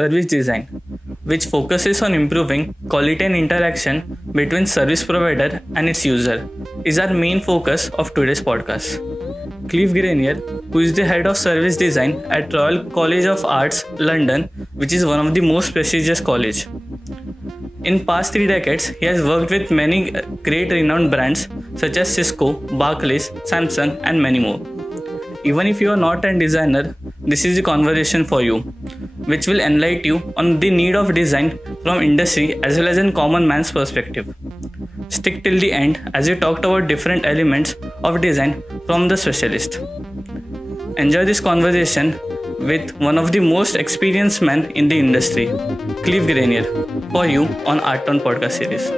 service design, which focuses on improving quality and interaction between service provider and its user, is our main focus of today's podcast. Clive Grinyer, who is the head of service design at Royal College of Arts, London, which is one of the most prestigious college. In past 3 decades, he has worked with many great renowned brands such as Cisco, Barclays, Samsung, and many more. Even if you are not a designer, this is the conversation for you, which will enlighten you on the need of design from industry as well as in common man's perspective. Stick till the end as we talked about different elements of design from the specialist. Enjoy this conversation with one of the most experienced men in the industry, Clive Grinyer, for you on ArtTown Podcast Series.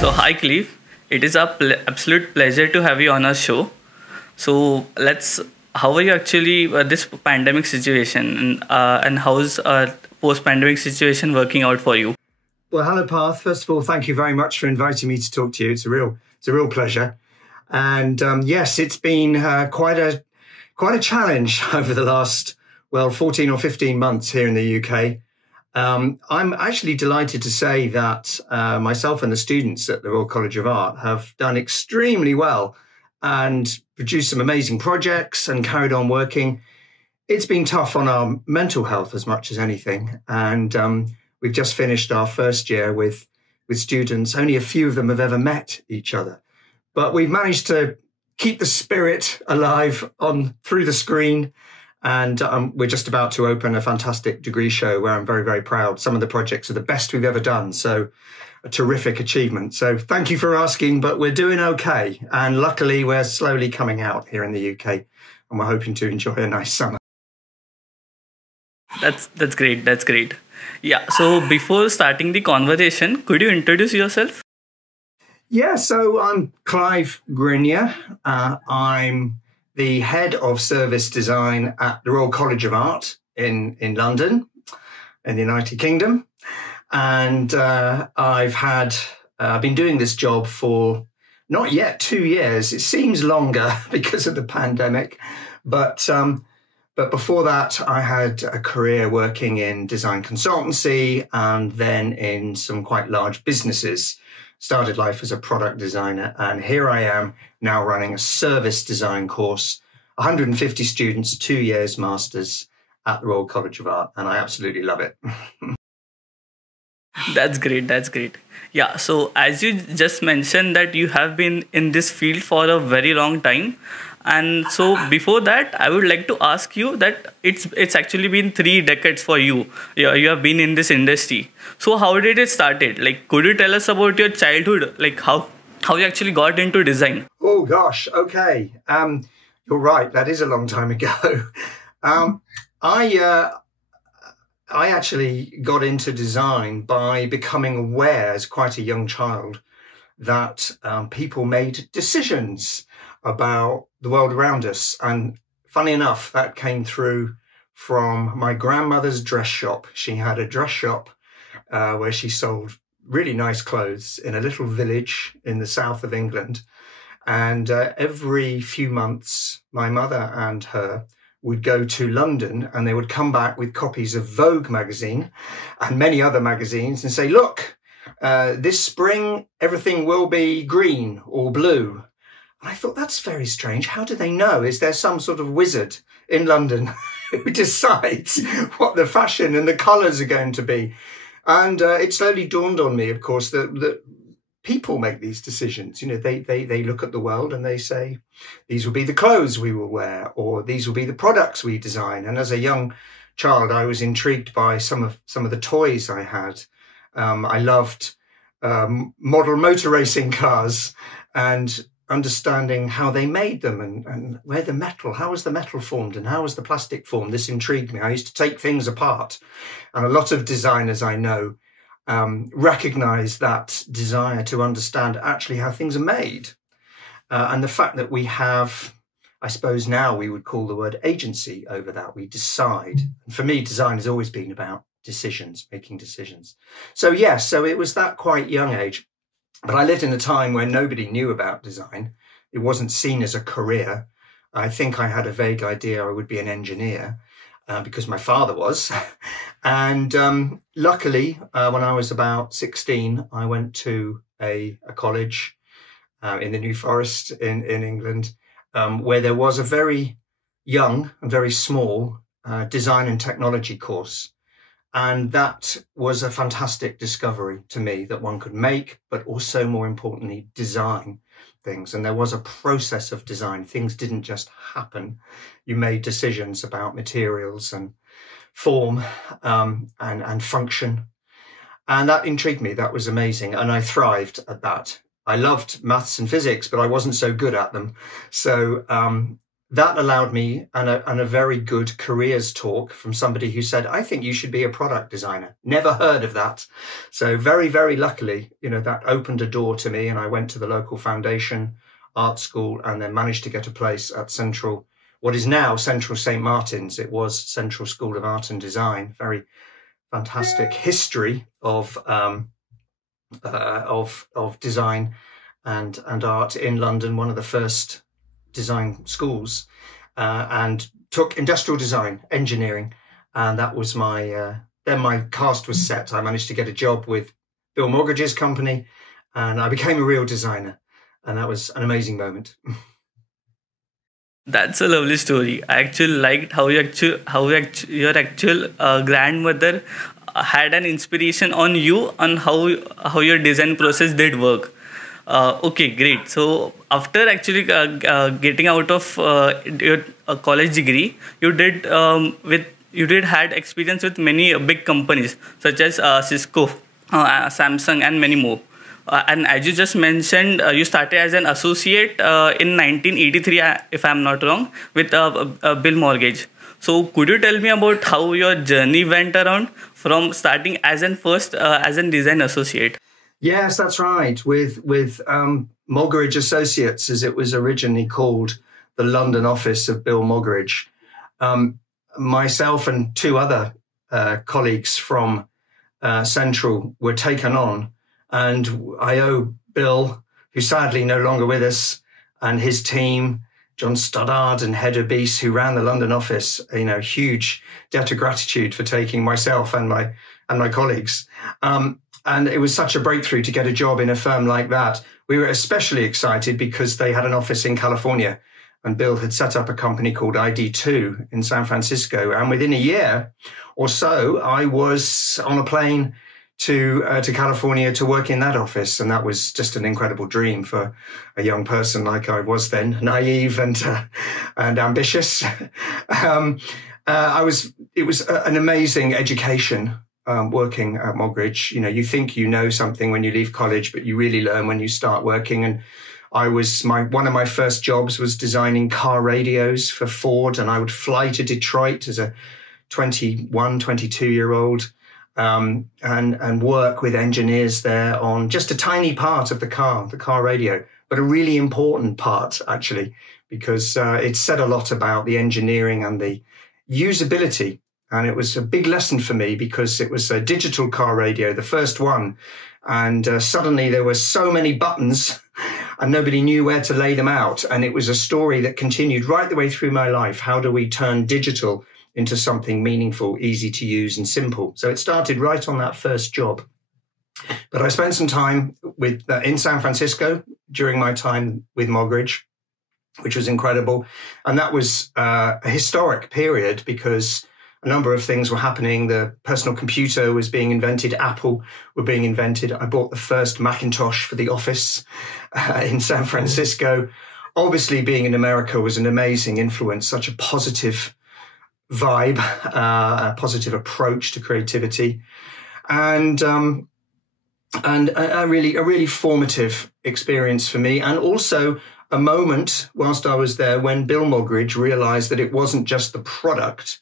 So hi Clive, it is our absolute pleasure to have you on our show. So how are you actually this pandemic situation and how's post-pandemic situation working out for you? Well, hello Parth. First of all, thank you very much for inviting me to talk to you. It's a real pleasure. And yes, it's been quite a challenge over the last 14 or 15 months here in the UK. I'm actually delighted to say that myself and the students at the Royal College of Art have done extremely well and produced some amazing projects and carried on working. It's been tough on our mental health as much as anything. And we've just finished our first year with students. Only a few of them have ever met each other. But we've managed to keep the spirit alive through the screen. And we're just about to open a fantastic degree show where I'm very, very proud. Some of the projects are the best we've ever done. So a terrific achievement. So thank you for asking, but we're doing okay. And luckily, we're slowly coming out here in the UK and we're hoping to enjoy a nice summer. That's great. That's great. Yeah. So before starting the conversation, could you introduce yourself? Yeah. So I'm Clive Grinyer. I'm the head of service design at the Royal College of Art in London, in the United Kingdom. And I've been doing this job for not yet 2 years. It seems longer because of the pandemic. But before that, I had a career working in design consultancy and then in some quite large businesses. Started life as a product designer. And here I am now running a service design course, 150 students, 2 years masters at the Royal College of Art. And I absolutely love it. That's great. That's great. Yeah. So as you just mentioned that you have been in this field for a very long time. And so before that, I would like to ask you that it's actually been 3 decades for you. You have been in this industry. So how did it started? Like, could you tell us about your childhood? Like how you actually got into design? Oh gosh. Okay. You're right. That is a long time ago. I actually got into design by becoming aware as quite a young child that people made decisions about the world around us. And funny enough, that came through from my grandmother's dress shop. She had a dress shop where she sold really nice clothes in a little village in the south of England. And every few months, my mother and her would go to London and they would come back with copies of Vogue magazine and many other magazines and say, look, this spring, everything will be green or blue. And I thought, that's very strange. How do they know? Is there some sort of wizard in London who decides what the fashion and the colours are going to be? And it slowly dawned on me, of course, that people make these decisions. You know, they look at the world and they say, these will be the clothes we will wear, or these will be the products we design. And as a young child, I was intrigued by some of the toys I had. I loved model motor racing cars and understanding how they made them and how was the metal formed and how was the plastic formed. This intrigued me. I used to take things apart, and a lot of designers I know recognize that desire to understand actually how things are made. And the fact that we have, I suppose now we would call the word agency over that. We decide. And for me, design has always been about decisions, making decisions. So yes, so it was that quite young age. But I lived in a time where nobody knew about design. It wasn't seen as a career. I think I had a vague idea I would be an engineer because my father was. And luckily, when I was about 16, I went to a college in the New Forest in England, where there was a very young and very small design and technology course. And that was a fantastic discovery to me, that one could make, but also more importantly, design things. And there was a process of design. Things didn't just happen. You made decisions about materials and form and function. And that intrigued me. That was amazing. And I thrived at that. I loved maths and physics, but I wasn't so good at them. So that allowed me, and a very good careers talk from somebody who said, I think you should be a product designer. Never heard of that. So very, very luckily, that opened a door to me, and I went to the local foundation art school and then managed to get a place at Central, what is now Central St. Martin's. It was Central School of Art and Design. Very fantastic history of design and art in London, one of the first design schools, and took industrial design, engineering. And that was then my cast was set. I managed to get a job with Bill Moggridge's company, and I became a real designer. And that was an amazing moment. That's a lovely story. I actually liked how your actual grandmother had an inspiration on you on how your design process did work. Okay, great. So after actually getting out of your college degree, you did had experience with many big companies such as Cisco, Samsung, and many more. And as you just mentioned, you started as an associate in 1983, if I'm not wrong, with Bill Mortgage. So could you tell me about how your journey went around from starting as a design associate? Yes, that's right. With Moggridge Associates, as it was originally called, the London office of Bill Moggridge. Myself and two other colleagues from Central were taken on, and I owe Bill, who's sadly no longer with us, and his team, John Stoddard and Heather Beese, who ran the London office, huge debt of gratitude for taking myself and my colleagues. And it was such a breakthrough to get a job in a firm like that. We were especially excited because they had an office in California, and Bill had set up a company called ID2 in San Francisco. And within a year or so, I was on a plane to California to work in that office. And that was just an incredible dream for a young person like I was then, naive and ambitious. It was an amazing education. Working at Moggridge, you think you know something when you leave college, but you really learn when you start working. And one of my first jobs was designing car radios for Ford, and I would fly to Detroit as a 21, 22-year-old and work with engineers there on just a tiny part of the car radio, but a really important part actually, because it said a lot about the engineering and the usability. And it was a big lesson for me because it was a digital car radio, the first one. And suddenly there were so many buttons and nobody knew where to lay them out. And it was a story that continued right the way through my life. How do we turn digital into something meaningful, easy to use and simple? So it started right on that first job. But I spent some time in San Francisco during my time with Moggridge, which was incredible. And that was a historic period because a number of things were happening. The personal computer was being invented. Apple were being invented. I bought the first Macintosh for the office in San Francisco. Obviously, being in America was an amazing influence, such a positive vibe, a positive approach to creativity, and a really formative experience for me. And also a moment whilst I was there when Bill Moggridge realized that it wasn't just the product,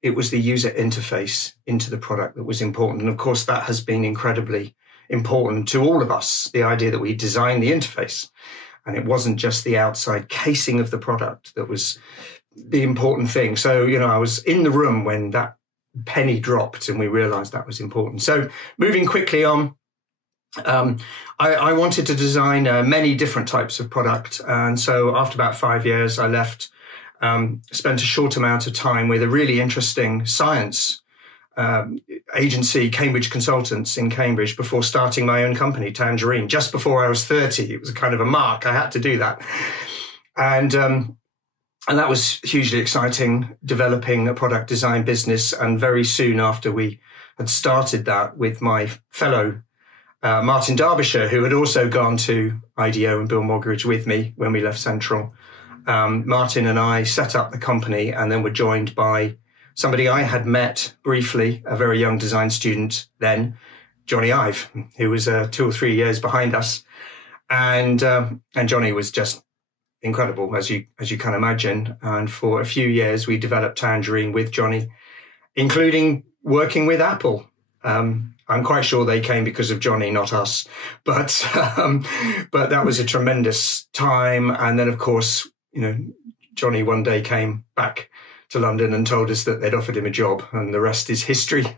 it was the user interface into the product that was important. And of course, that has been incredibly important to all of us, the idea that we design the interface. And it wasn't just the outside casing of the product that was the important thing. So, I was in the room when that penny dropped and we realized that was important. So moving quickly on, I wanted to design many different types of product. And so after about 5 years, I left, spent a short amount of time with a really interesting science agency, Cambridge Consultants in Cambridge, before starting my own company, Tangerine, just before I was 30. It was kind of a mark. I had to do that. And that was hugely exciting, developing a product design business. And very soon after we had started that with my fellow Martin Derbyshire, who had also gone to IDEO and Bill Mogridge with me when we left Central. Martin and I set up the company and then were joined by somebody I had met briefly, a very young design student then, Johnny Ive, who was 2 or 3 years behind us. And Johnny was just incredible, as you can imagine. And for a few years, we developed Tangerine with Johnny, including working with Apple. I'm quite sure they came because of Johnny, not us. But that was a tremendous time. And then, of course, Johnny one day came back to London and told us that they'd offered him a job, and the rest is history.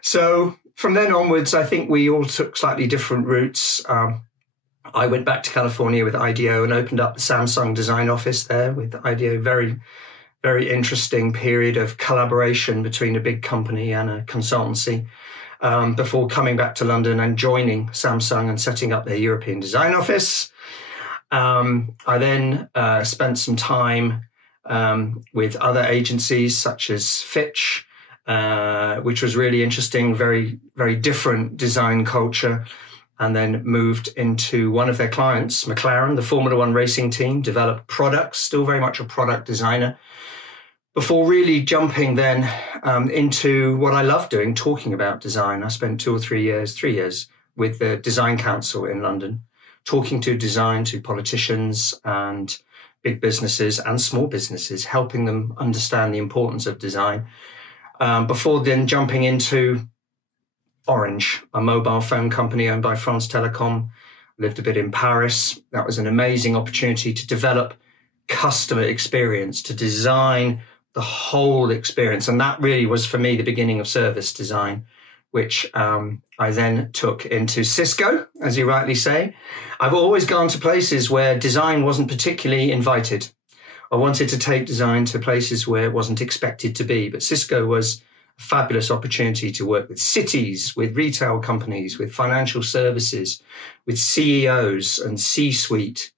So from then onwards, I think we all took slightly different routes. I went back to California with IDEO and opened up the Samsung design office there with IDEO. Very, very interesting period of collaboration between a big company and a consultancy, before coming back to London and joining Samsung and setting up their European design office. I then spent some time with other agencies such as Fitch, which was really interesting, very, very different design culture, and then moved into one of their clients, McLaren, the Formula One racing team, developed products, still very much a product designer, before really jumping then into what I love doing, talking about design. I spent 2 or 3 years with the Design Council in London, talking to design, to politicians and big businesses and small businesses, helping them understand the importance of design, before then jumping into Orange, a mobile phone company owned by France Telecom. Lived a bit in Paris. That was an amazing opportunity to develop customer experience, to design the whole experience. And that really was, for me, the beginning of service design, which I then took into Cisco, as you rightly say. I've always gone to places where design wasn't particularly invited. I wanted to take design to places where it wasn't expected to be. But Cisco was a fabulous opportunity to work with cities, with retail companies, with financial services, with CEOs and C-suite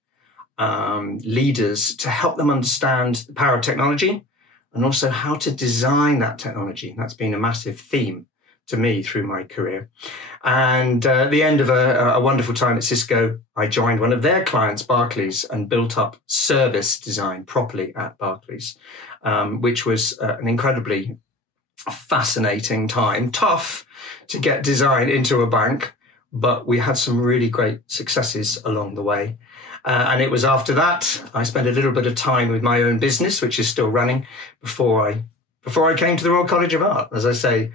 leaders, to help them understand the power of technology and also how to design that technology. That's been a massive theme to me through my career. And at the end of a wonderful time at Cisco, I joined one of their clients, Barclays, and built up service design properly at Barclays, which was an incredibly fascinating time. Tough to get design into a bank, but we had some really great successes along the way. And it was after that, I spent a little bit of time with my own business, which is still running, before I came to the Royal College of Art, as I say,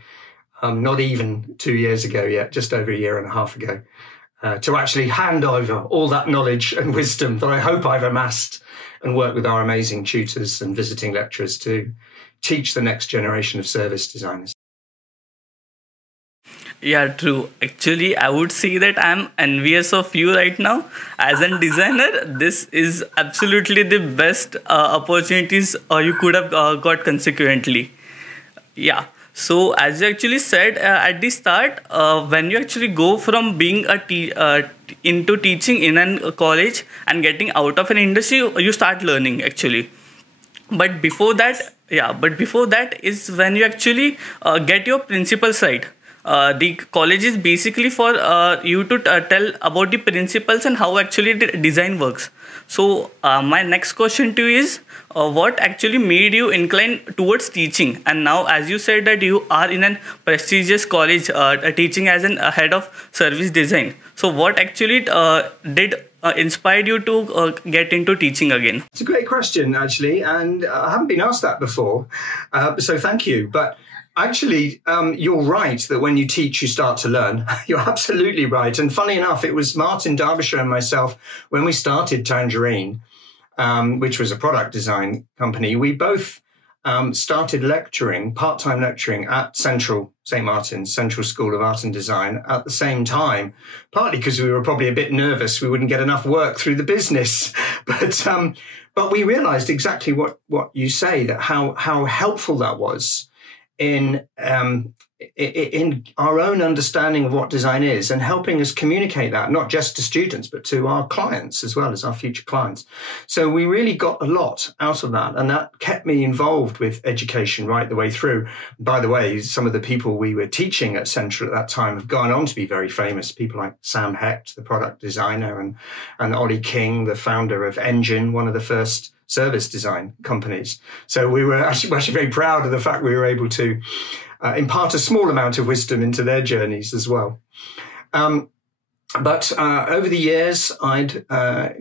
not even 2 years ago yet, just over 1.5 years ago, to actually hand over all that knowledge and wisdom that I hope I've amassed and work with our amazing tutors and visiting lecturers to teach the next generation of service designers. Yeah, true. Actually, I would say that I'm envious of you right now. As a designer, this is absolutely the best opportunities you could have got consequently. Yeah. So as you actually said at the start, when you actually go from being into teaching in a college and getting out of an industry, you start learning actually. But before that is when you actually get your principal side. The college is basically for you to tell about the principles and how actually the design works. So my next question to you is, what actually made you incline towards teaching? And now, as you said that you are in a prestigious college teaching as a head of service design. So what actually did inspire you to get into teaching again? It's a great question, actually, and I haven't been asked that before. So thank you. But actually, you're right that when you teach, you start to learn. You're absolutely right. And funny enough, it was Martin Derbyshire and myself, when we started Tangerine, which was a product design company, we both started lecturing, part-time lecturing at St. Martin's Central School of Art and Design at the same time, partly because we were probably a bit nervous we wouldn't get enough work through the business. But we realized exactly what you say, that how helpful that was in our own understanding of what design is and helping us communicate that, not just to students, but to our clients as well as our future clients. So we really got a lot out of that. And that kept me involved with education right the way through. By the way, some of the people we were teaching at Central at that time have gone on to be very famous. People like Sam Hecht, the product designer, and Ollie King, the founder of Engine, one of the first service design companies. So we were actually very proud of the fact we were able to impart a small amount of wisdom into their journeys as well. But over the years, I'd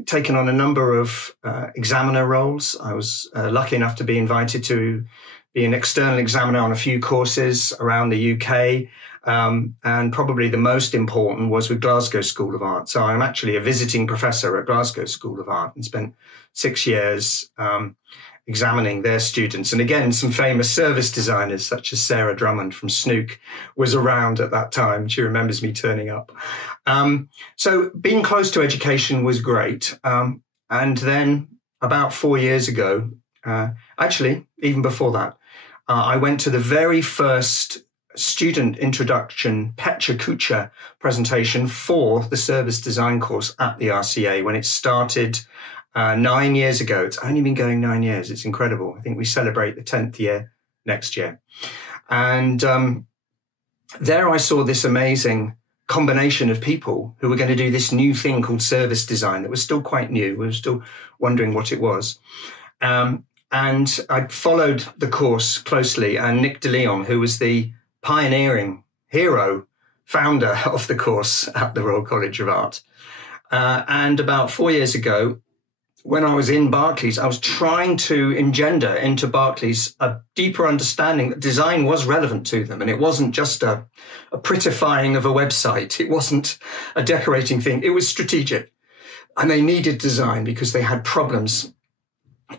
taken on a number of examiner roles. I was lucky enough to be invited to be an external examiner on a few courses around the UK. And probably the most important was with Glasgow School of Art. So I'm actually a visiting professor at Glasgow School of Art and spent 6 years examining their students. And again, some famous service designers such as Sarah Drummond from Snook was around at that time. She remembers me turning up. So being close to education was great. And then about 4 years ago, actually, even before that, I went to the very first student introduction Pecha Kucha presentation for the service design course at the RCA when it started 9 years ago. It's only been going 9 years. It's incredible. I think we celebrate the 10th year next year. And there I saw this amazing combination of people who were going to do this new thing called service design that was still quite new. We were still wondering what it was. And I followed the course closely, and Nick de Leon, who was the pioneering hero founder of the course at the Royal College of Art. And about 4 years ago, when I was in Barclays, I was trying to engender into Barclays a deeper understanding that design was relevant to them. And it wasn't just a prettifying of a website. It wasn't a decorating thing. It was strategic. And they needed design because they had problems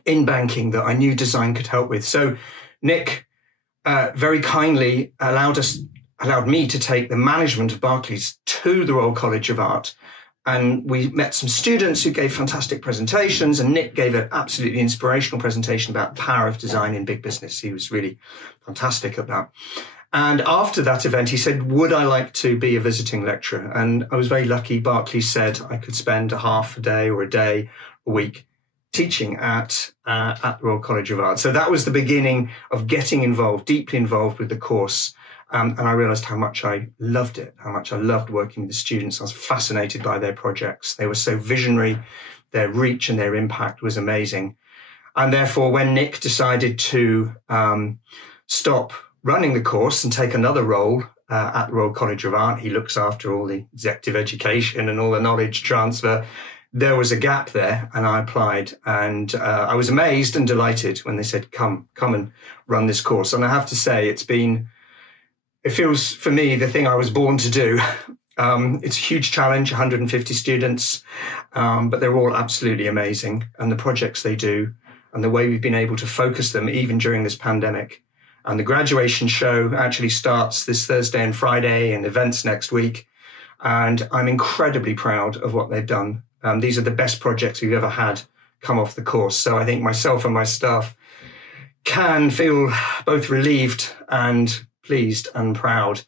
in banking that I knew design could help with. So Nick very kindly allowed me to take the management of Barclays to the Royal College of Art. And we met some students who gave fantastic presentations, and Nick gave an absolutely inspirational presentation about the power of design in big business. He was really fantastic at that. And after that event, he said, would I like to be a visiting lecturer? And I was very lucky. Barclays said I could spend a half a day or a day a week teaching at the Royal College of Art. So that was the beginning of getting involved, deeply involved with the course. And I realized how much I loved it, how much I loved working with the students. I was fascinated by their projects. They were so visionary. Their reach and their impact was amazing. And therefore, when Nick decided to stop running the course and take another role at the Royal College of Art, he looks after all the executive education and all the knowledge transfer. There was a gap there, and I applied, and I was amazed and delighted when they said, come and run this course. And I have to say, it feels for me the thing I was born to do. It's a huge challenge, 150 students, but they're all absolutely amazing. And the projects they do and the way we've been able to focus them even during this pandemic. And the graduation show actually starts this Thursday and Friday and events next week. And I'm incredibly proud of what they've done. These are the best projects we've ever had come off the course. So I think myself and my staff can feel both relieved and pleased and proud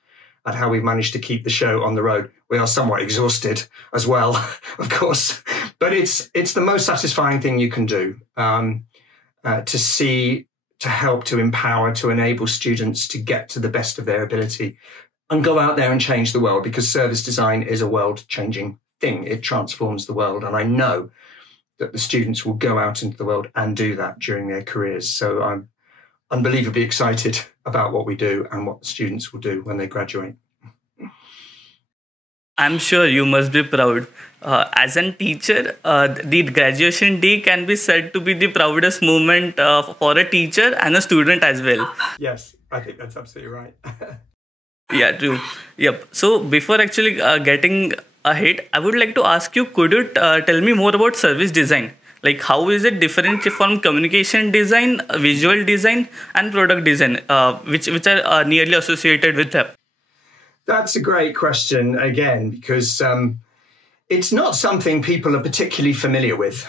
at how we've managed to keep the show on the road. We are somewhat exhausted as well, of course, but it's the most satisfying thing you can do, to help, to empower, to enable students to get to the best of their ability and go out there and change the world, because service design is a world-changing thing. It transforms the world. And I know that the students will go out into the world and do that during their careers. So I'm unbelievably excited about what we do and what the students will do when they graduate. I'm sure you must be proud. As a teacher, the graduation day can be said to be the proudest moment for a teacher and a student as well. Yes, I think that's absolutely right. Yeah, true. Yep. So before actually getting ahead, I would like to ask you, could you tell me more about service design? Like, how is it different from communication design, visual design, and product design, which are nearly associated with them? That's a great question again, because it's not something people are particularly familiar with.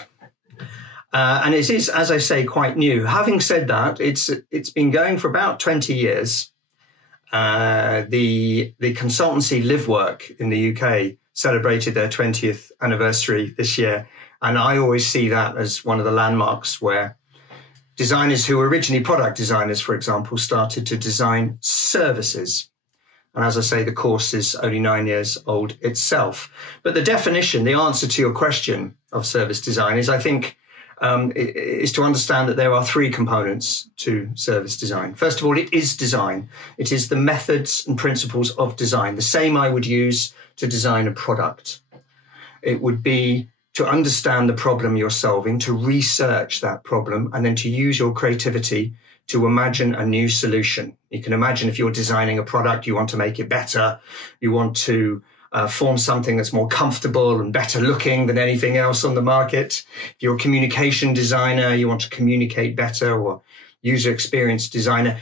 And it is, as I say, quite new. Having said that, it's been going for about 20 years. The consultancy LiveWork in the UK celebrated their 20th anniversary this year. And I always see that as one of the landmarks where designers who were originally product designers, for example, started to design services. And as I say, the course is only 9 years old itself. But the definition, the answer to your question of service design is, I think, is to understand that there are three components to service design. First of all, it is design. It is the methods and principles of design, the same I would use to design a product. It would be to understand the problem you're solving, to research that problem, and then to use your creativity to imagine a new solution. You can imagine if you're designing a product, you want to make it better, you want to form something that's more comfortable and better looking than anything else on the market. If you're a communication designer, you want to communicate better, or user experience designer.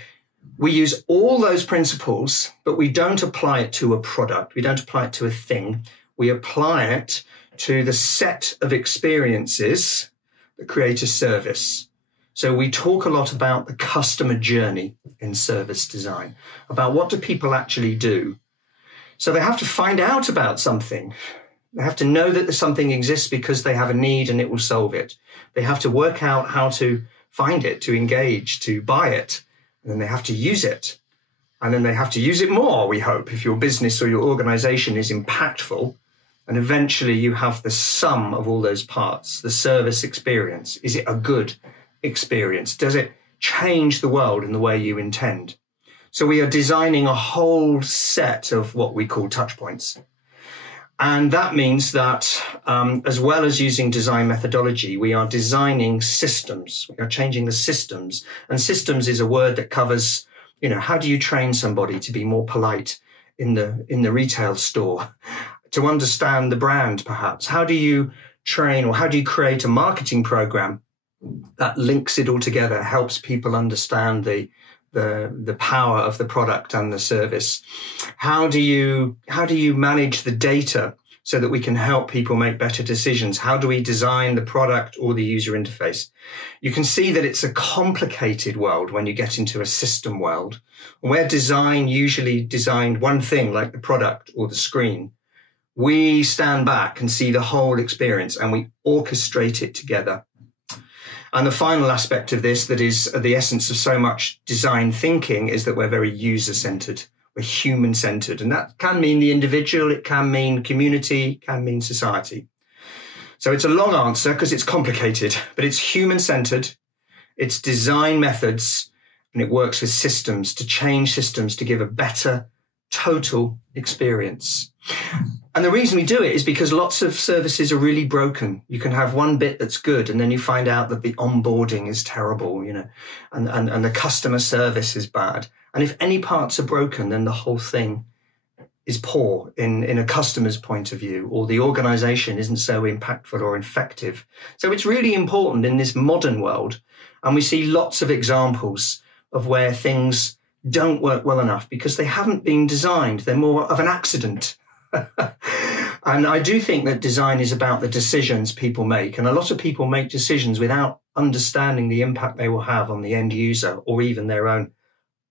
We use all those principles, but we don't apply it to a product. We don't apply it to a thing. We apply it to the set of experiences that create a service. So we talk a lot about the customer journey in service design, about what do people actually do. So they have to find out about something. They have to know that something exists because they have a need and it will solve it. They have to work out how to find it, to engage, to buy it. And then they have to use it. And then they have to use it more, we hope, if your business or your organization is impactful. And eventually you have the sum of all those parts, the service experience. Is it a good experience? Does it change the world in the way you intend? So we are designing a whole set of what we call touch points. And that means that as well as using design methodology, we are designing systems. We are changing the systems. And systems is a word that covers, how do you train somebody to be more polite in the retail store, to understand the brand, perhaps? How do you train, or how do you create a marketing program that links it all together, helps people understand the power of the product and the service? How do you manage the data so that we can help people make better decisions? How do we design the product or the user interface? You can see that it's a complicated world when you get into a system world, where design usually designed one thing, like the product or the screen. We stand back and see the whole experience and we orchestrate it together. And the final aspect of this, that is the essence of so much design thinking, is that we're very user-centered. We're human-centered. And that can mean the individual, it can mean community, it can mean society. So it's a long answer because it's complicated, but it's human-centered, it's design methods, and it works with systems to change systems to give a better total experience. And the reason we do it is because lots of services are really broken. You can have one bit that's good, and then you find out that the onboarding is terrible, and the customer service is bad. And if any parts are broken, then the whole thing is poor in a customer's point of view, or the organization isn't so impactful or effective. So it's really important in this modern world. And we see lots of examples of where things don't work well enough because they haven't been designed. They're more of an accident. And I do think that design is about the decisions people make. And a lot of people make decisions without understanding the impact they will have on the end user or even their own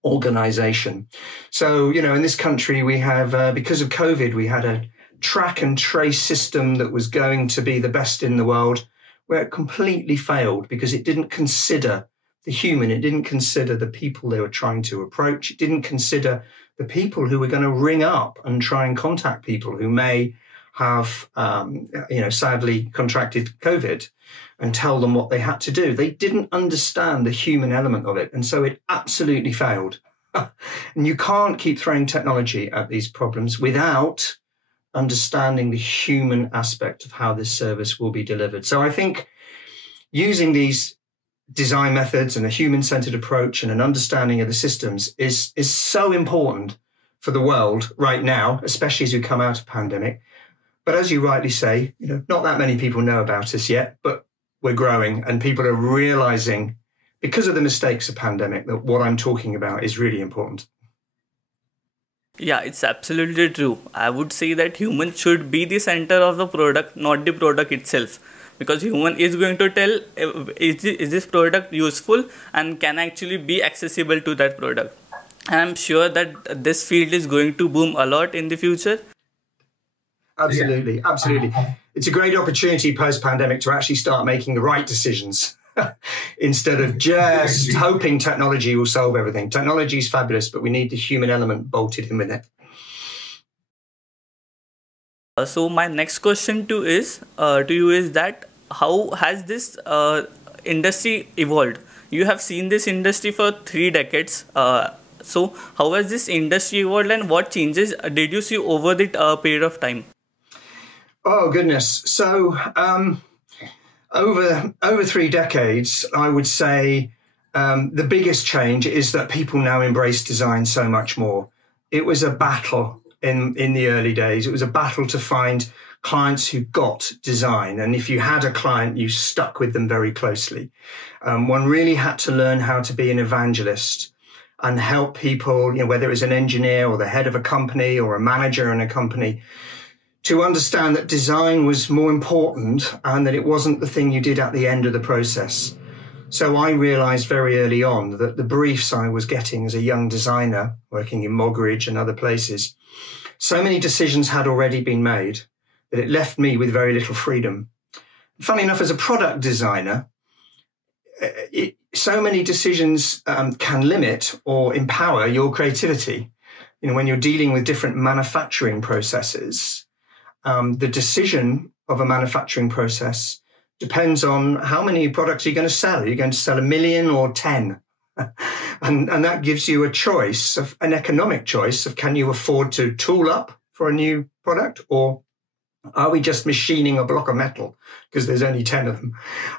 organization. So, in this country, we have, because of COVID, we had a track and trace system that was going to be the best in the world, where it completely failed because it didn't consider the human. It didn't consider the people they were trying to approach. It didn't consider the people who were going to ring up and try and contact people who may have, sadly contracted COVID, and tell them what they had to do. They didn't understand the human element of it. And so it absolutely failed. And you can't keep throwing technology at these problems without understanding the human aspect of how this service will be delivered. So I think using these design methods and a human-centered approach and an understanding of the systems is so important for the world right now, especially as we come out of pandemic. But as you rightly say, not that many people know about us yet, but we're growing and people are realizing, because of the mistakes of pandemic, that what I'm talking about is really important. Yeah, it's absolutely true. I would say that human should be the center of the product, not the product itself. Because human is going to tell, is this product useful and can actually be accessible to that product. And I'm sure that this field is going to boom a lot in the future. Absolutely, absolutely. It's a great opportunity post-pandemic to actually start making the right decisions instead of just hoping technology will solve everything. Technology is fabulous, but we need the human element bolted in with it. So my next question to you is that how has this industry evolved? You have seen this industry for 3 decades. So how has this industry evolved and what changes did you see over the period of time? Oh, goodness. So over 3 decades, I would say the biggest change is that people now embrace design so much more. It was a battle in the early days. It was a battle to find clients who got design. And if you had a client, you stuck with them very closely. One really had to learn how to be an evangelist and help people, whether it was an engineer or the head of a company or a manager in a company, to understand that design was more important and that it wasn't the thing you did at the end of the process. So I realized very early on that the briefs I was getting as a young designer, working in Moggridge and other places, so many decisions had already been made that it left me with very little freedom. Funny enough, as a product designer, so many decisions can limit or empower your creativity. When you're dealing with different manufacturing processes, the decision of a manufacturing process depends on how many products you're going to sell. Are you going to sell 1 million or 10? and that gives you a choice, an economic choice of, can you afford to tool up for a new product, or are we just machining a block of metal because there's only 10 of them?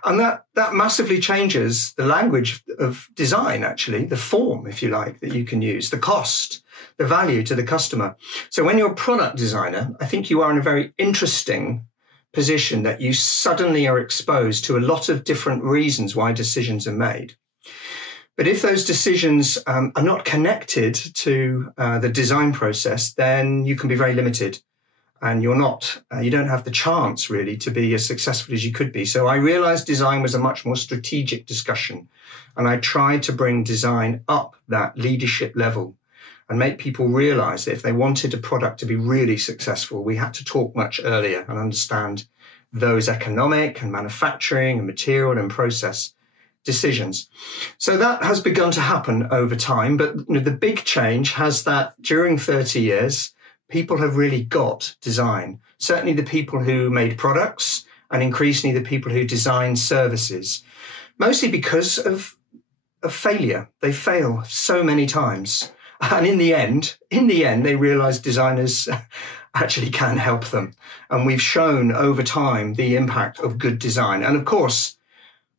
And that massively changes the language of design, actually, the form, if you like, that you can use, the cost, the value to the customer. So when you're a product designer, I think you are in a very interesting position that you suddenly are exposed to a lot of different reasons why decisions are made. But if those decisions are not connected to the design process, then you can be very limited. And you don't have the chance really to be as successful as you could be. So I realized design was a much more strategic discussion. And I tried to bring design up that leadership level and make people realize that if they wanted a product to be really successful, we had to talk much earlier and understand those economic and manufacturing and material and process decisions. So that has begun to happen over time. But the big change has that during 30 years, people have really got design. Certainly the people who made products and increasingly the people who design services, mostly because of failure. They fail so many times. And in the end, they realize designers actually can help them. And we've shown over time the impact of good design. And of course,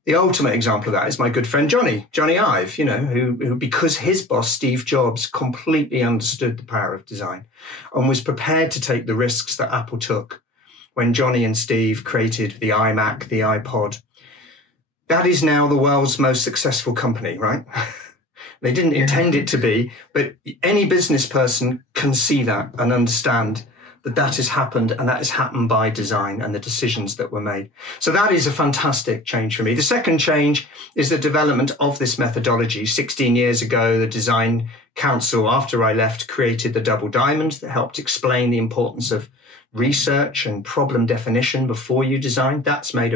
the ultimate example of that is my good friend Johnny Ive, who because his boss, Steve Jobs, completely understood the power of design and was prepared to take the risks that Apple took when Johnny and Steve created the iMac, the iPod. That is now the world's most successful company, right? They didn't intend it to be, but any business person can see that and understand that has happened, and that has happened by design and the decisions that were made. So that is a fantastic change for me. The second change is the development of this methodology. 16 years ago, the Design Council, after I left, created the Double Diamond that helped explain the importance of research and problem definition before you design. That's had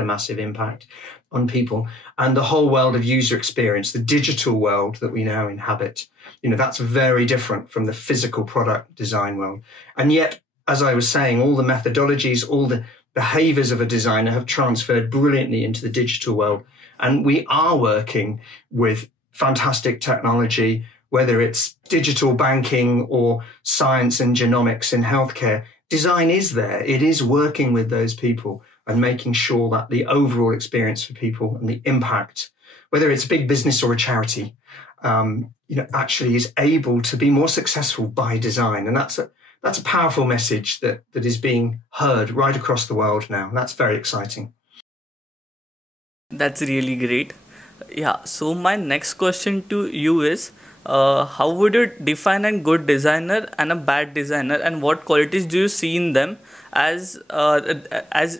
a massive impact on people, and the whole world of user experience, the digital world that we now inhabit. That's very different from the physical product design world. And yet, as I was saying, all the methodologies, all the behaviors of a designer have transferred brilliantly into the digital world. And we are working with fantastic technology, whether it's digital banking or science and genomics in healthcare. Design is there. It is working with those people and making sure that the overall experience for people and the impact, whether it's big business or a charity, actually is able to be more successful by design. And that's a powerful message that is being heard right across the world now. And that's very exciting. That's really great. Yeah, so my next question to you is how would you define a good designer and a bad designer, and what qualities do you see in them as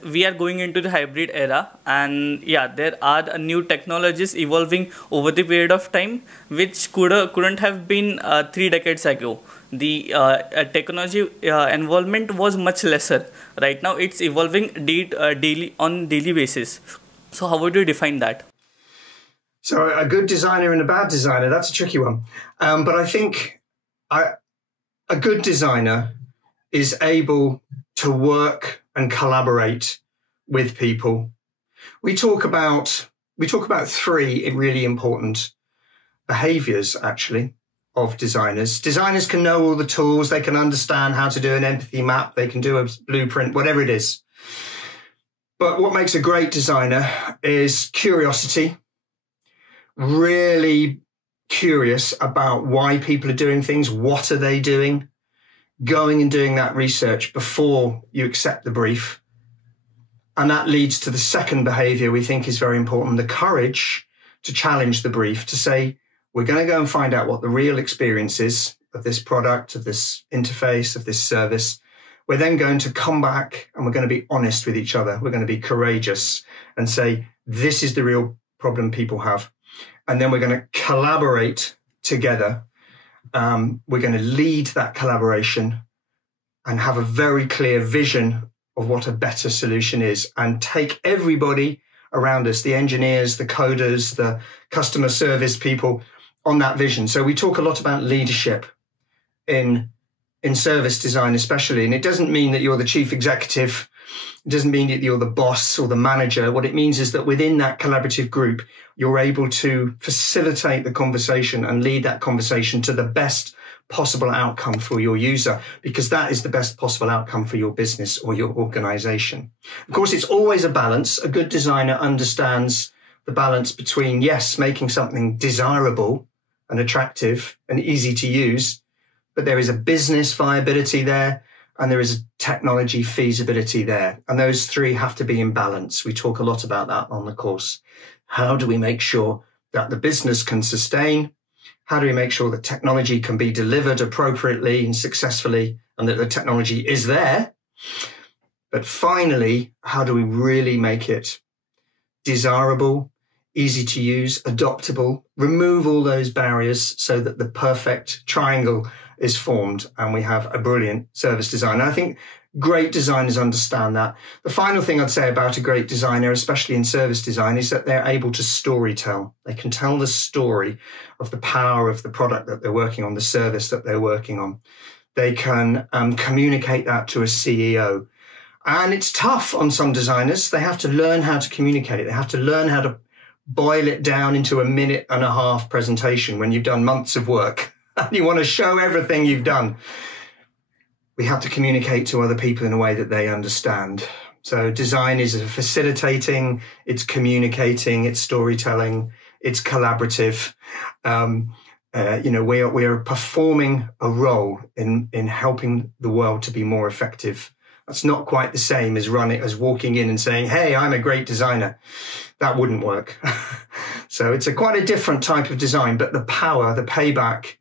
we are going into the hybrid era? And yeah, there are new technologies evolving over the period of time, which couldn't have been 3 decades ago. The technology involvement was much lesser. Right now, it's evolving daily on daily basis. So how would you define that? So a good designer and a bad designer, that's a tricky one. But I think a good designer is able to work and collaborate with people. We talk about three really important behaviors, actually, of designers. Designers can know all the tools. They can understand how to do an empathy map. They can do a blueprint, whatever it is. But what makes a great designer is curiosity, really curious about why people are doing things, what are they doing, going and doing that research before you accept the brief. And that leads to the second behavior we think is very important, the courage to challenge the brief, to say, we're going to go and find out what the real experience is of this product, of this interface, of this service. We're then going to come back and we're going to be honest with each other. We're going to be courageous and say, this is the real problem people have. And then we're going to collaborate together. We're going to lead that collaboration and have a very clear vision of what a better solution is, and take everybody around us, the engineers, the coders, the customer service people, on that vision. So we talk a lot about leadership in service design especially, and it doesn't mean that you're the chief executive. It doesn't mean that you're the boss or the manager. What it means is that within that collaborative group, you're able to facilitate the conversation and lead that conversation to the best possible outcome for your user, because that is the best possible outcome for your business or your organization. Of course, it's always a balance. A good designer understands the balance between, yes, making something desirable and attractive and easy to use, but there is a business viability there, and there is a technology feasibility there. And those three have to be in balance. We talk a lot about that on the course. How do we make sure that the business can sustain? How do we make sure that technology can be delivered appropriately and successfully, and that the technology is there? But finally, how do we really make it desirable, easy to use, adoptable, remove all those barriers so that the perfect triangle is formed and we have a brilliant service design? And I think great designers understand that. The final thing I'd say about a great designer, especially in service design, is that they're able to storytell. They can tell the story of the power of the product that they're working on, the service that they're working on. They can communicate that to a CEO. And it's tough on some designers. They have to learn how to communicate. They have to learn how to boil it down into a 1.5-minute presentation when you've done months of work and you want to show everything you've done. We have to communicate to other people in a way that they understand. So design is facilitating, it's communicating, it's storytelling, it's collaborative. We are performing a role in helping the world to be more effective. That's not quite the same as walking in and saying, hey, I'm a great designer. That wouldn't work. So it's quite a different type of design, but the power, the payback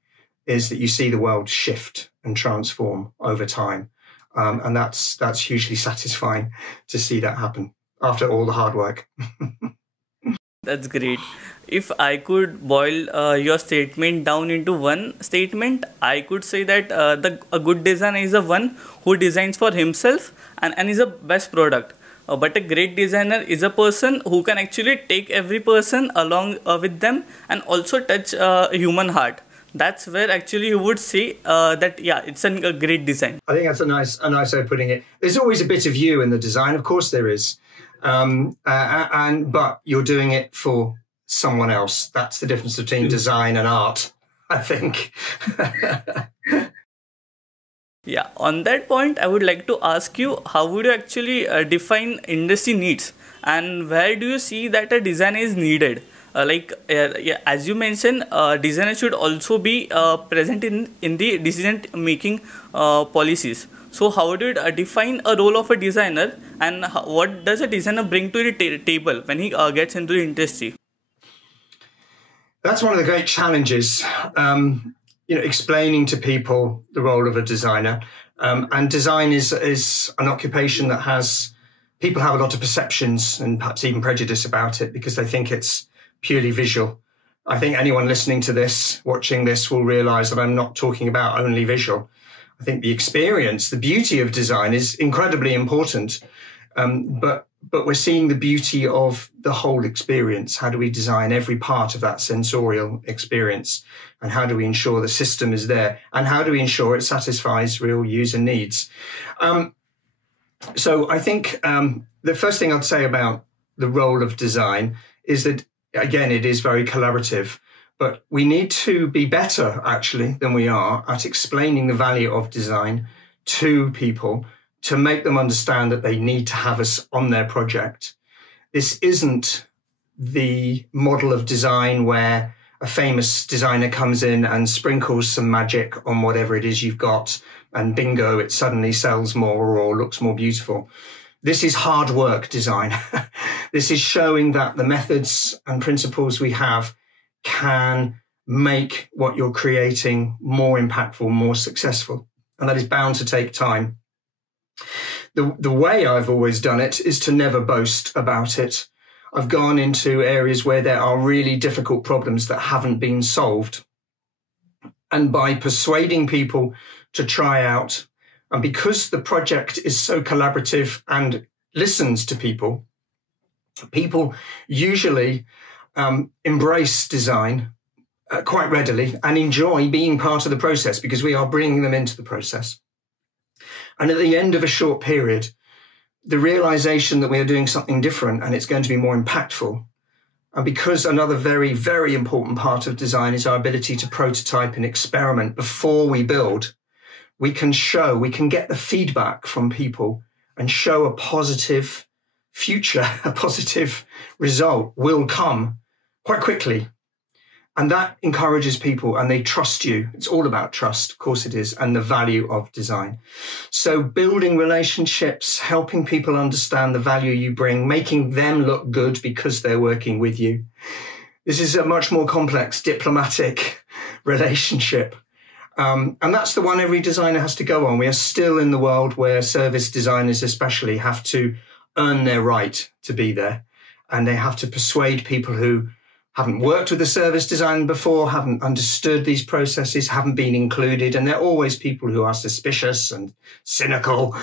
is that you see the world shift and transform over time. And that's hugely satisfying to see that happen after all the hard work. That's great. If I could boil your statement down into one statement, I could say that a good designer is the one who designs for himself and is a best product. But a great designer is a person who can actually take every person along with them and also touch a human heart. That's where actually you would say that, yeah, it's a great design. I think that's a nice way of putting it. There's always a bit of you in the design. Of course there is. But you're doing it for someone else. That's the difference between design and art, I think. Yeah, on that point, I would like to ask you, how would you actually define industry needs, and where do you see that a design is needed? As you mentioned, designer should also be present in the decision making policies. So how do you define a role of a designer, and what does a designer bring to the table when he gets into the industry? That's one of the great challenges, explaining to people the role of a designer. And design is an occupation that people have a lot of perceptions and perhaps even prejudice about it because they think it's purely visual. I think anyone listening to this, watching this, will realize that I'm not talking about only visual. I think the experience, the beauty of design is incredibly important. But we're seeing the beauty of the whole experience. How do we design every part of that sensorial experience? And how do we ensure the system is there? And how do we ensure it satisfies real user needs? So I think the first thing I'd say about the role of design is that, again, it is very collaborative, but we need to be better, actually, than we are at explaining the value of design to people to make them understand that they need to have us on their project. This isn't the model of design where a famous designer comes in and sprinkles some magic on whatever it is you've got, and bingo, it suddenly sells more or looks more beautiful. This is hard work design. This is showing that the methods and principles we have can make what you're creating more impactful, more successful. And that is bound to take time. The way I've always done it is to never boast about it. I've gone into areas where there are really difficult problems that haven't been solved. And by persuading people to try out, and because the project is so collaborative and listens to people, people usually embrace design quite readily and enjoy being part of the process because we are bringing them into the process. And at the end of a short period, the realization that we are doing something different and it's going to be more impactful. And because another very, very important part of design is our ability to prototype and experiment before we build, we can get the feedback from people and show a positive future, a positive result will come quite quickly. And that encourages people and they trust you. It's all about trust, of course it is, and the value of design. So building relationships, helping people understand the value you bring, making them look good because they're working with you. This is a much more complex diplomatic relationship. And that's the one every designer has to go on. We are still in the world where service designers especially have to earn their right to be there. And they have to persuade people who haven't worked with a service design before, haven't understood these processes, haven't been included. And there are always people who are suspicious and cynical.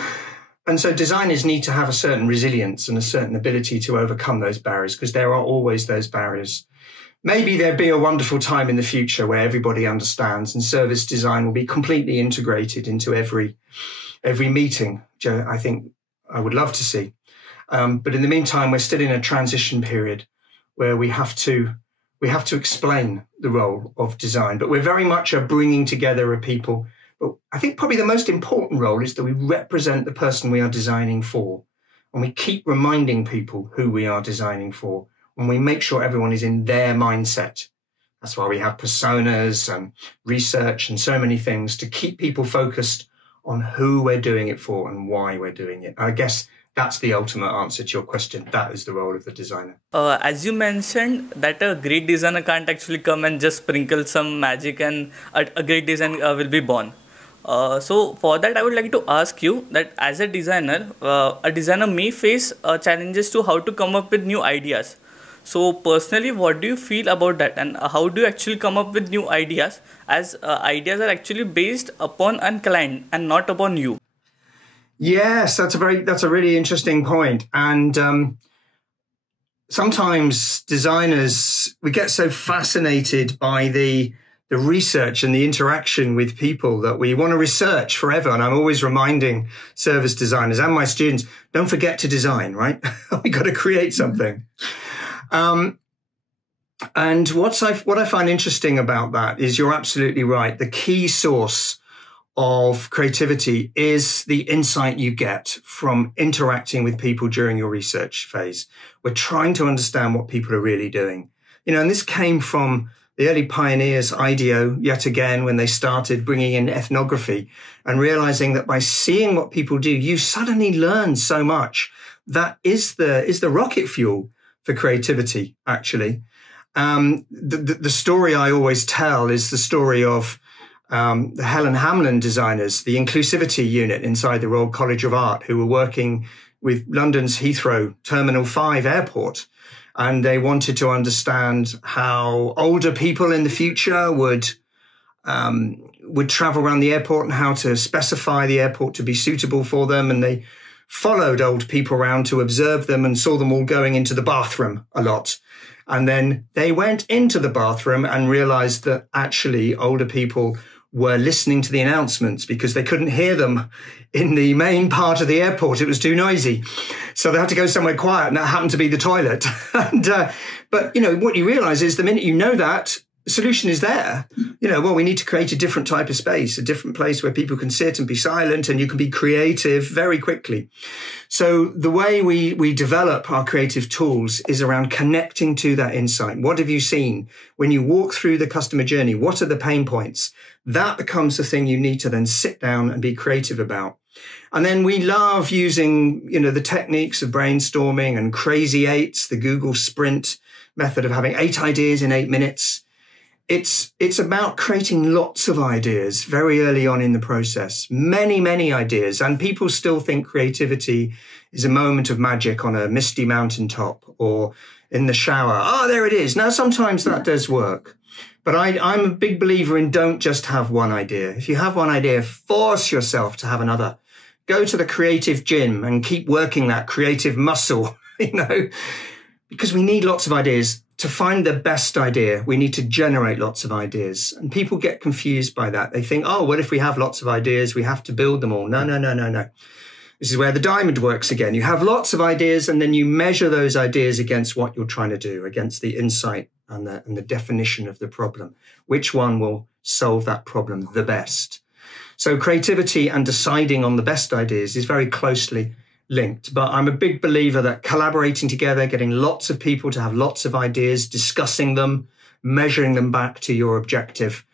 And so designers need to have a certain resilience and a certain ability to overcome those barriers because there are always those barriers. Maybe there'd be a wonderful time in the future where everybody understands and service design will be completely integrated into every meeting, which I think I would love to see. But in the meantime, we're still in a transition period where we have to explain the role of design, but we're very much a bringing together of people. But I think probably the most important role is that we represent the person we are designing for, and we keep reminding people who we are designing for, and we make sure everyone is in their mindset. That's why we have personas and research and so many things to keep people focused on who we're doing it for and why we're doing it. I guess that's the ultimate answer to your question. That is the role of the designer. As you mentioned, that a great designer can't actually come and just sprinkle some magic and a great design will be born. So for that, I would like to ask you that as a designer may face challenges to how to come up with new ideas. So personally, what do you feel about that, and how do you actually come up with new ideas, as ideas are actually based upon a client and not upon you? Yes, that's a really interesting point. And sometimes designers, we get so fascinated by the research and the interaction with people that we want to research forever. And I'm always reminding service designers and my students, don't forget to design, right? We got to create something. And what I find interesting about that is you're absolutely right. The key source of creativity is the insight you get from interacting with people during your research phase. We're trying to understand what people are really doing. And this came from the early pioneers, IDEO, yet again, when they started bringing in ethnography and realizing that by seeing what people do, you suddenly learn so much. That is the rocket fuel for creativity, actually. The story I always tell is the story of the Helen Hamlin designers, the inclusivity unit inside the Royal College of Art, who were working with London's Heathrow Terminal 5 airport. And they wanted to understand how older people in the future would travel around the airport and how to specify the airport to be suitable for them. And they followed old people around to observe them and saw them all going into the bathroom a lot. And then they went into the bathroom and realized that actually older people were listening to the announcements because they couldn't hear them in the main part of the airport. It was too noisy. So they had to go somewhere quiet, and that happened to be the toilet. But, what you realize is the minute you know that, the solution is there. We need to create a different type of space, a different place where people can sit and be silent and you can be creative very quickly. So the way we develop our creative tools is around connecting to that insight. What have you seen when you walk through the customer journey? What are the pain points? That becomes the thing you need to then sit down and be creative about. And then we love using, the techniques of brainstorming and crazy eights, the Google Sprint method of having 8 ideas in 8 minutes. It's about creating lots of ideas very early on in the process, many, many ideas. And people still think creativity is a moment of magic on a misty mountaintop or in the shower. Oh, there it is. Now, sometimes that does work. But I'm a big believer in don't just have one idea. If you have one idea, force yourself to have another. Go to the creative gym and keep working that creative muscle, because we need lots of ideas. To find the best idea, we need to generate lots of ideas. And people get confused by that. They think, what if we have lots of ideas, we have to build them all? No. This is where the diamond works again. You have lots of ideas and then you measure those ideas against what you're trying to do, against the insight and the definition of the problem. Which one will solve that problem the best? So creativity and deciding on the best ideas is very closely linked. But I'm a big believer that collaborating together, getting lots of people to have lots of ideas, discussing them, measuring them back to your objective.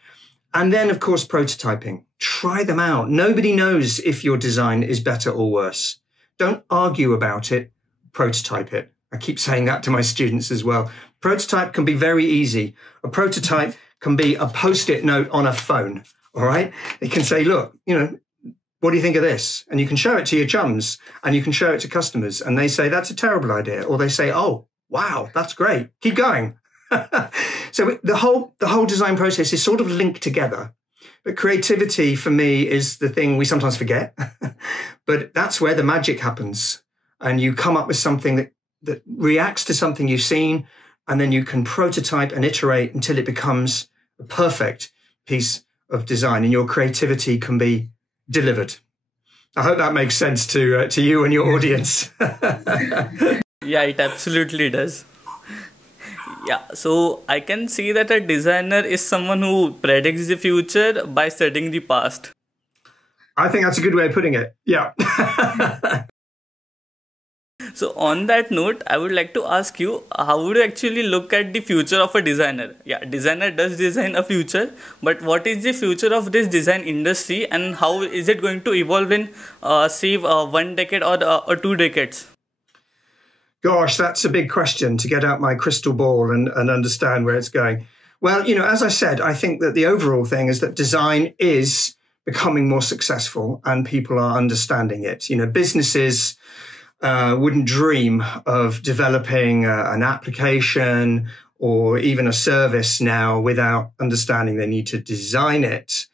And then, of course, prototyping. Try them out. Nobody knows if your design is better or worse. Don't argue about it. Prototype it. I keep saying that to my students as well. Prototype can be very easy. A prototype can be a post-it note on a phone. All right. It can say, look, what do you think of this? And you can show it to your chums and you can show it to customers and they say, that's a terrible idea. Or they say, oh, wow, that's great. Keep going. So the whole design process is sort of linked together. But creativity for me is the thing we sometimes forget. But that's where the magic happens. And you come up with something that reacts to something you've seen. And then you can prototype and iterate until it becomes a perfect piece of design. And your creativity can be delivered. I hope that makes sense to you and your audience. Yeah, it absolutely does. Yeah, so I can see that a designer is someone who predicts the future by studying the past. I think that's a good way of putting it. Yeah. So on that note, I would like to ask you, how would you actually look at the future of a designer? Yeah, designer does design a future, but what is the future of this design industry and how is it going to evolve in, say, 1 decade or 2 decades? Gosh, that's a big question to get out my crystal ball and understand where it's going. Well, as I said, I think that the overall thing is that design is becoming more successful and people are understanding it. Businesses wouldn't dream of developing an application or even a service now without understanding they need to design it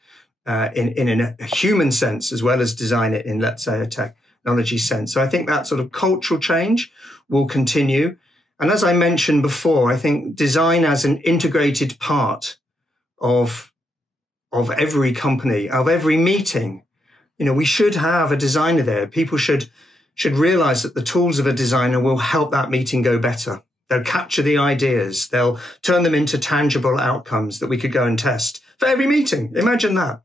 in a human sense as well as design it in, let's say, a technology sense. So I think that sort of cultural change will continue. And as I mentioned before, I think design as an integrated part of every company, of every meeting, we should have a designer there. People should realize that the tools of a designer will help that meeting go better. They'll capture the ideas. They'll turn them into tangible outcomes that we could go and test for every meeting. Imagine that.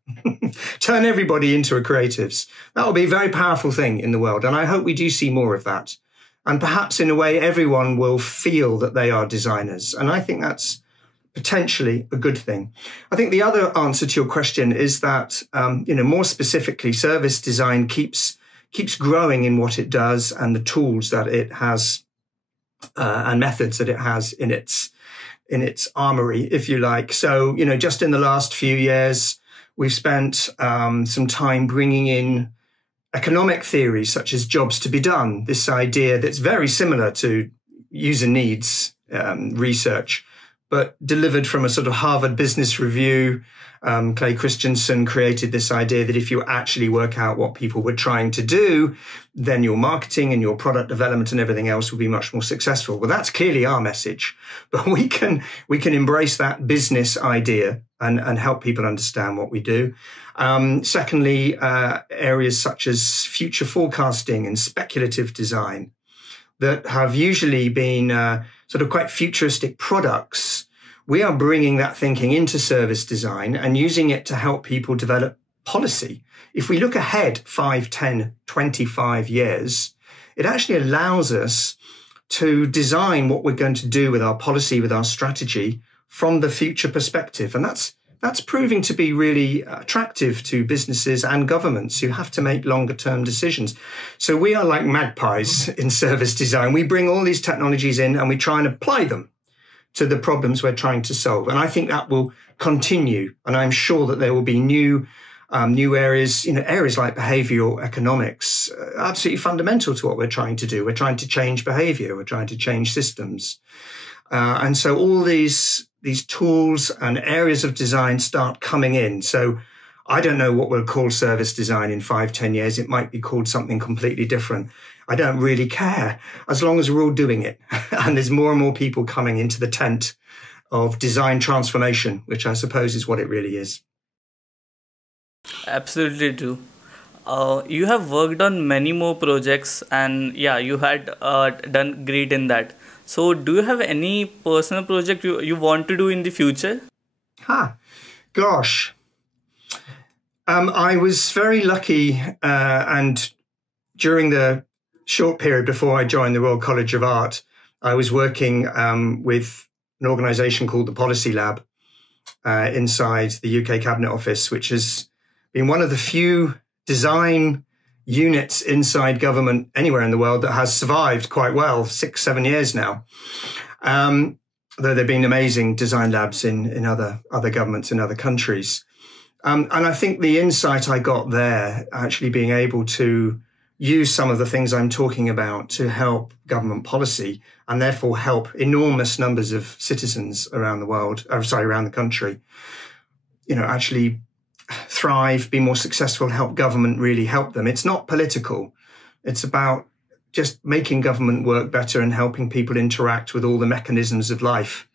Turn everybody into a creatives. That will be a very powerful thing in the world. And I hope we do see more of that. And perhaps in a way, everyone will feel that they are designers. And I think that's potentially a good thing. I think the other answer to your question is that, more specifically, service design keeps growing in what it does and the tools that it has and methods that it has in its armory, if you like. So, just in the last few years, we've spent some time bringing in economic theories such as jobs to be done, this idea that's very similar to user needs research, but delivered from a sort of Harvard Business Review. Clay Christensen created this idea that if you actually work out what people were trying to do, then your marketing and your product development and everything else will be much more successful. Well, that's clearly our message, but we can embrace that business idea and help people understand what we do. Secondly, areas such as future forecasting and speculative design that have usually been sort of quite futuristic products. We are bringing that thinking into service design and using it to help people develop policy. If we look ahead 5, 10, 25 years, it actually allows us to design what we're going to do with our policy, with our strategy from the future perspective. And that's proving to be really attractive to businesses and governments who have to make longer term decisions. So we are like magpies in service design. We bring all these technologies in and we try and apply them to the problems we're trying to solve. And I think that will continue. And I'm sure that there will be new areas, areas like behavioral economics, absolutely fundamental to what we're trying to do. We're trying to change behavior. We're trying to change systems. And so all these tools and areas of design start coming in. So I don't know what we'll call service design in 5, 10 years. It might be called something completely different. I don't really care, as long as we're all doing it. And there's more and more people coming into the tent of design transformation, which I suppose is what it really is. Absolutely true. You have worked on many more projects and you had done great in that. So do you have any personal project you want to do in the future? Gosh. I was very lucky and during the short period before I joined the Royal College of Art, I was working with an organisation called the Policy Lab inside the UK Cabinet Office, which has been one of the few design units inside government anywhere in the world that has survived quite well, 6, 7 years now. Though there have been amazing design labs in other governments in other countries. And I think the insight I got there, actually being able to use some of the things I'm talking about to help government policy and therefore help enormous numbers of citizens around the world, around the country, actually thrive, be more successful, help government really help them. It's not political. It's about just making government work better and helping people interact with all the mechanisms of life,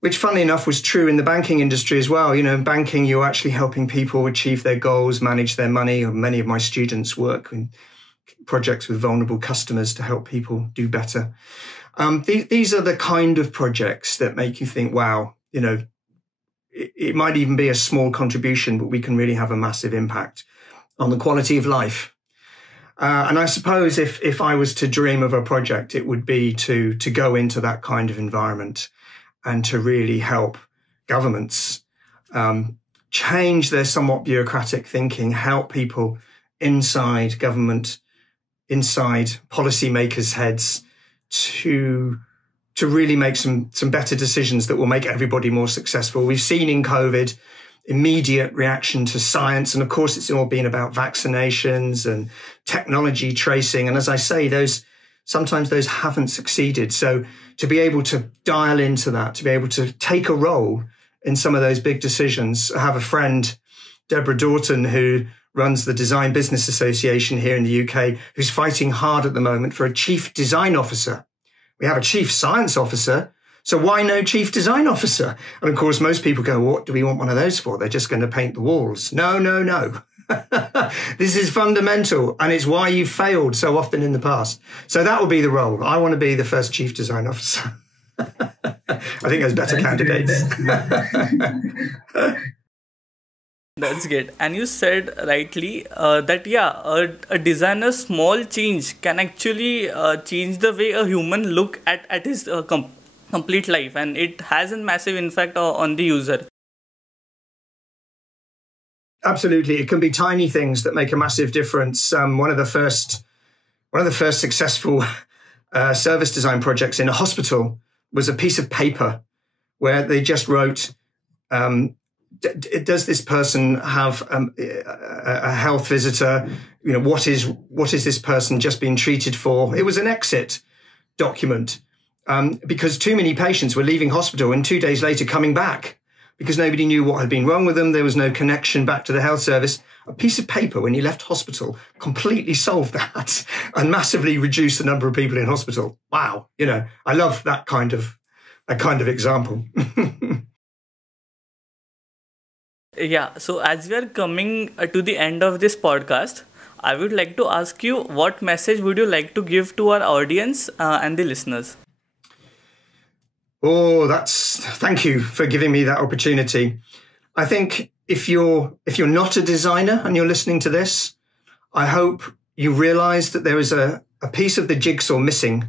which funnily enough was true in the banking industry as well. In banking, you're actually helping people achieve their goals, manage their money. Many of my students work in projects with vulnerable customers to help people do better. These are the kind of projects that make you think, wow, it might even be a small contribution, but we can really have a massive impact on the quality of life. And I suppose if I was to dream of a project, it would be to go into that kind of environment and to really help governments change their somewhat bureaucratic thinking, help people inside government, inside policymakers' heads to really make some better decisions that will make everybody more successful. We've seen in COVID immediate reaction to science. And of course, it's all been about vaccinations and technology tracing. And as I say, sometimes those haven't succeeded. So to be able to dial into that, to be able to take a role in some of those big decisions. I have a friend, Deborah Dorton, who runs the Design Business Association here in the UK, who's fighting hard at the moment for a chief design officer. We have a chief science officer, so why no chief design officer? And of course, most people go, what do we want one of those for? They're just going to paint the walls. No. This is fundamental, and it's why you've failed so often in the past. So that will be the role. I want to be the first chief design officer. I think there's better candidates. That's good. And you said rightly that a designer's small change can actually change the way a human look at his complete life, and it has a massive impact on the user. Absolutely. It can be tiny things that make a massive difference. One of the first successful service design projects in a hospital was a piece of paper where they just wrote, does this person have a health visitor? What is this person just been treated for? It was an exit document because too many patients were leaving hospital and 2 days later coming back because nobody knew what had been wrong with them. There was no connection back to the health service. A piece of paper when you left hospital completely solved that and massively reduced the number of people in hospital. Wow. I love that kind of example. Yeah. So as we are coming to the end of this podcast, I would like to ask you, what message would you like to give to our audience and the listeners? Thank you for giving me that opportunity. I think if you're not a designer and you're listening to this, I hope you realize that there is a piece of the jigsaw missing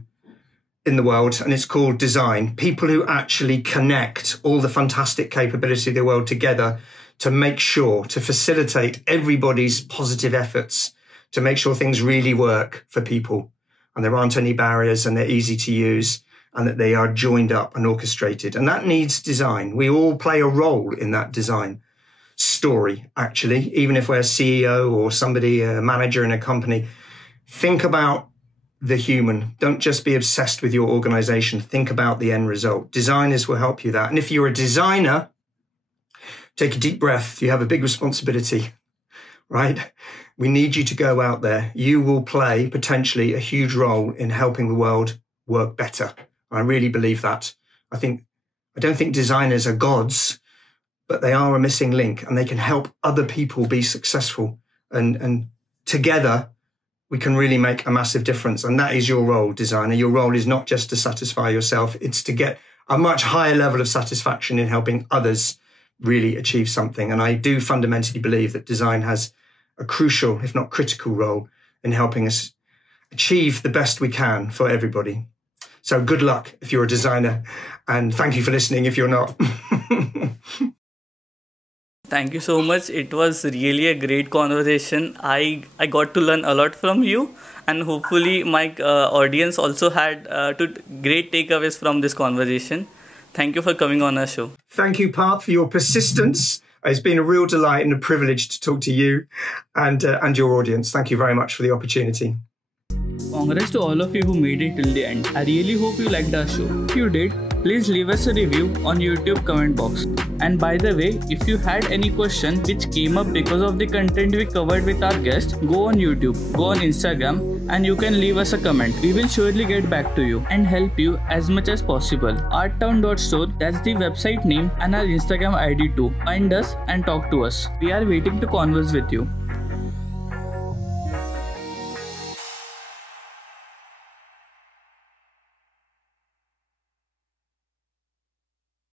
in the world, and it's called design. People who actually connect all the fantastic capability of the world together to make sure, to facilitate everybody's positive efforts, to make sure things really work for people and there aren't any barriers and they're easy to use, and that they are joined up and orchestrated. And that needs design. We all play a role in that design story, actually, even if we're a CEO or somebody, a manager in a company. Think about the human. Don't just be obsessed with your organization. Think about the end result. Designers will help you that. And if you're a designer, take a deep breath. You have a big responsibility, right? We need you to go out there. You will play potentially a huge role in helping the world work better. I really believe that. I don't think designers are gods, but they are a missing link, and they can help other people be successful. And together we can really make a massive difference. And that is your role, designer. Your role is not just to satisfy yourself. It's to get a much higher level of satisfaction in helping others really achieve something. And I do fundamentally believe that design has a crucial, if not critical, role in helping us achieve the best we can for everybody. So good luck if you're a designer, and thank you for listening if you're not. Thank you so much. It was really a great conversation. I got to learn a lot from you, and hopefully my audience also had great takeaways from this conversation. Thank you for coming on our show. Thank you, Parth, for your persistence. It's been a real delight and a privilege to talk to you and your audience. Thank you very much for the opportunity. Congrats to all of you who made it till the end. I really hope you liked our show. If you did, please leave us a review on YouTube comment box. And by the way, if you had any question which came up because of the content we covered with our guest, go on YouTube, go on Instagram, and you can leave us a comment. We will surely get back to you and help you as much as possible. ArtTown.store, that's the website name, and our Instagram ID too. Find us and talk to us. We are waiting to converse with you.